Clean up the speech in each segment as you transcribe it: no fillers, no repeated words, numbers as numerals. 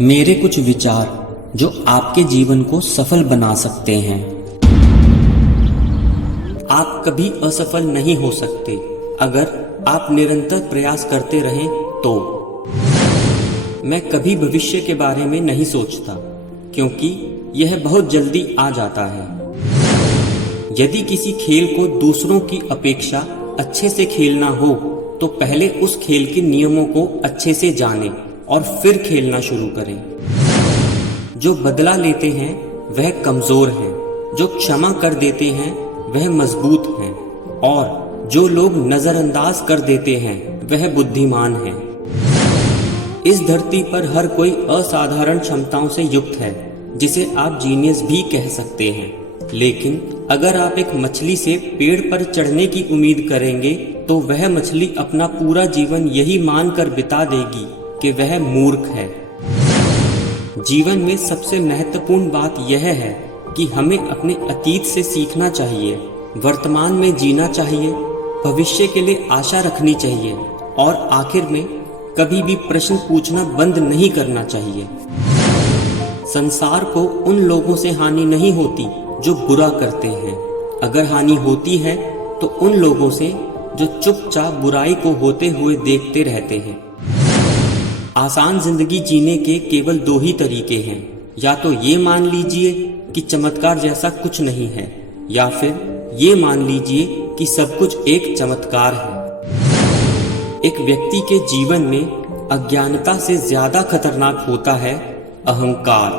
मेरे कुछ विचार जो आपके जीवन को सफल बना सकते हैं। आप कभी असफल नहीं हो सकते अगर आप निरंतर प्रयास करते रहें तो। मैं कभी भविष्य के बारे में नहीं सोचता क्योंकि यह बहुत जल्दी आ जाता है। यदि किसी खेल को दूसरों की अपेक्षा अच्छे से खेलना हो तो पहले उस खेल के नियमों को अच्छे से जानें और फिर खेलना शुरू करें। जो बदला लेते हैं वह कमजोर हैं, जो क्षमा कर देते हैं वह मजबूत हैं और जो लोग नजरअंदाज कर देते हैं वह बुद्धिमान हैं। इस धरती पर हर कोई असाधारण क्षमताओं से युक्त है जिसे आप जीनियस भी कह सकते हैं, लेकिन अगर आप एक मछली से पेड़ पर चढ़ने की उम्मीद करेंगे तो वह मछली अपना पूरा जीवन यही मानकर बिता देगी कि वह मूर्ख है। जीवन में सबसे महत्वपूर्ण बात यह है कि हमें अपने अतीत से सीखना चाहिए, वर्तमान में जीना चाहिए, भविष्य के लिए आशा रखनी चाहिए और आखिर में कभी भी प्रश्न पूछना बंद नहीं करना चाहिए। संसार को उन लोगों से हानि नहीं होती जो बुरा करते हैं, अगर हानि होती है तो उन लोगों से जो चुपचाप बुराई को होते हुए देखते रहते हैं। आसान जिंदगी जीने के केवल दो ही तरीके हैं, या तो ये मान लीजिए कि चमत्कार जैसा कुछ नहीं है, या फिर ये मान लीजिए कि सब कुछ एक चमत्कार है। एक व्यक्ति के जीवन में अज्ञानता से ज्यादा खतरनाक होता है अहंकार।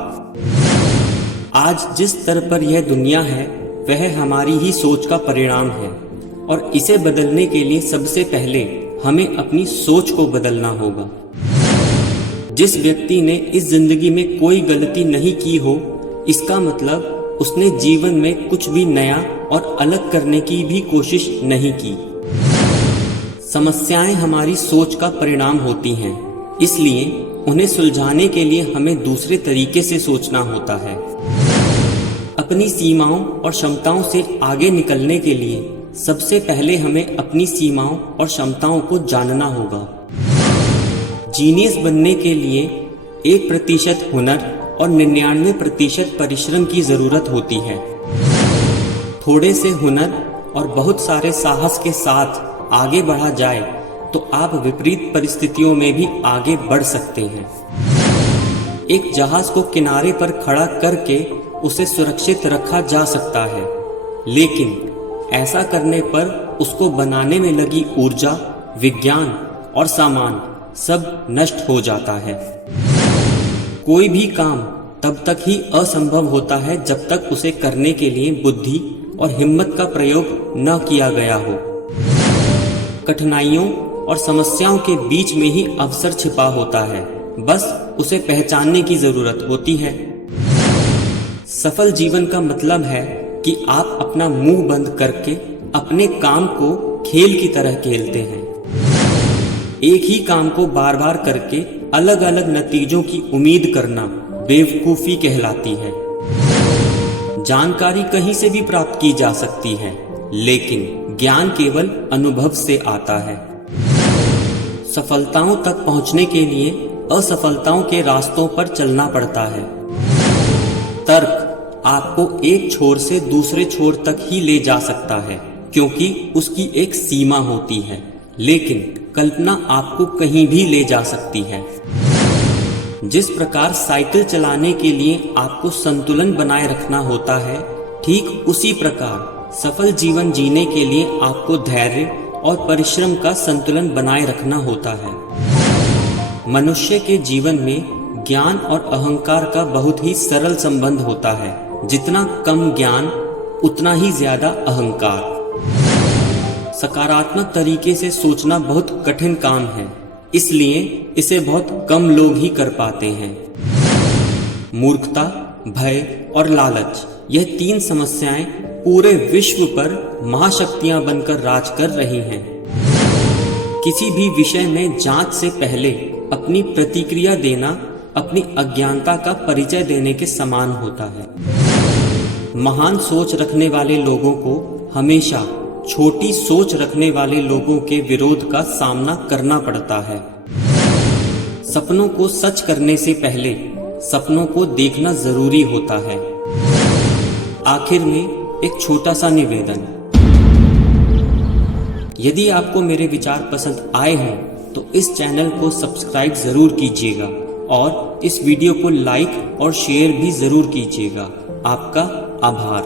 आज जिस स्तर पर यह दुनिया है वह हमारी ही सोच का परिणाम है और इसे बदलने के लिए सबसे पहले हमें अपनी सोच को बदलना होगा। जिस व्यक्ति ने इस जिंदगी में कोई गलती नहीं की हो, इसका मतलब उसने जीवन में कुछ भी नया और अलग करने की भी कोशिश नहीं की। समस्याएं हमारी सोच का परिणाम होती हैं, इसलिए उन्हें सुलझाने के लिए हमें दूसरे तरीके से सोचना होता है। अपनी सीमाओं और क्षमताओं से आगे निकलने के लिए सबसे पहले हमें अपनी सीमाओं और क्षमताओं को जानना होगा। जीनियस बनने के लिए 1% हुनर और 99% परिश्रम की जरूरत होती है। थोड़े से हुनर और बहुत सारे साहस के साथ आगे बढ़ा जाए तो आप विपरीत परिस्थितियों में भी आगे बढ़ सकते हैं। एक जहाज को किनारे पर खड़ा करके उसे सुरक्षित रखा जा सकता है, लेकिन ऐसा करने पर उसको बनाने में लगी ऊर्जा, विज्ञान और सामान सब नष्ट हो जाता है। कोई भी काम तब तक ही असंभव होता है जब तक उसे करने के लिए बुद्धि और हिम्मत का प्रयोग न किया गया हो। कठिनाइयों और समस्याओं के बीच में ही अवसर छिपा होता है, बस उसे पहचानने की जरूरत होती है। सफल जीवन का मतलब है कि आप अपना मुंह बंद करके अपने काम को खेल की तरह खेलते हैं। एक ही काम को बार बार करके अलग अलग नतीजों की उम्मीद करना बेवकूफी कहलाती है। जानकारी कहीं से भी प्राप्त की जा सकती है, लेकिन ज्ञान केवल अनुभव से आता है। सफलताओं तक पहुंचने के लिए असफलताओं के रास्तों पर चलना पड़ता है। तर्क आपको एक छोर से दूसरे छोर तक ही ले जा सकता है क्योंकि उसकी एक सीमा होती है, लेकिन कल्पना आपको कहीं भी ले जा सकती है। जिस प्रकार साइकिल चलाने के लिए आपको संतुलन बनाए रखना होता है, ठीक उसी प्रकार सफल जीवन जीने के लिए आपको धैर्य और परिश्रम का संतुलन बनाए रखना होता है। मनुष्य के जीवन में ज्ञान और अहंकार का बहुत ही सरल संबंध होता है। जितना कम ज्ञान उतना ही ज्यादा अहंकार। सकारात्मक तरीके से सोचना बहुत कठिन काम है, इसलिए इसे बहुत कम लोग ही कर पाते हैं। मूर्खता, भय और लालच, यह 3 समस्याएं पूरे विश्व पर महाशक्तियां बनकर राज कर रही हैं। किसी भी विषय में जांच से पहले अपनी प्रतिक्रिया देना अपनी अज्ञानता का परिचय देने के समान होता है। महान सोच रखने वाले लोगों को हमेशा छोटी सोच रखने वाले लोगों के विरोध का सामना करना पड़ता है। सपनों को सच करने से पहले सपनों को देखना जरूरी होता है। आखिर में एक छोटा सा निवेदन, यदि आपको मेरे विचार पसंद आए हों तो इस चैनल को सब्सक्राइब जरूर कीजिएगा और इस वीडियो को लाइक और शेयर भी जरूर कीजिएगा। आपका आभार।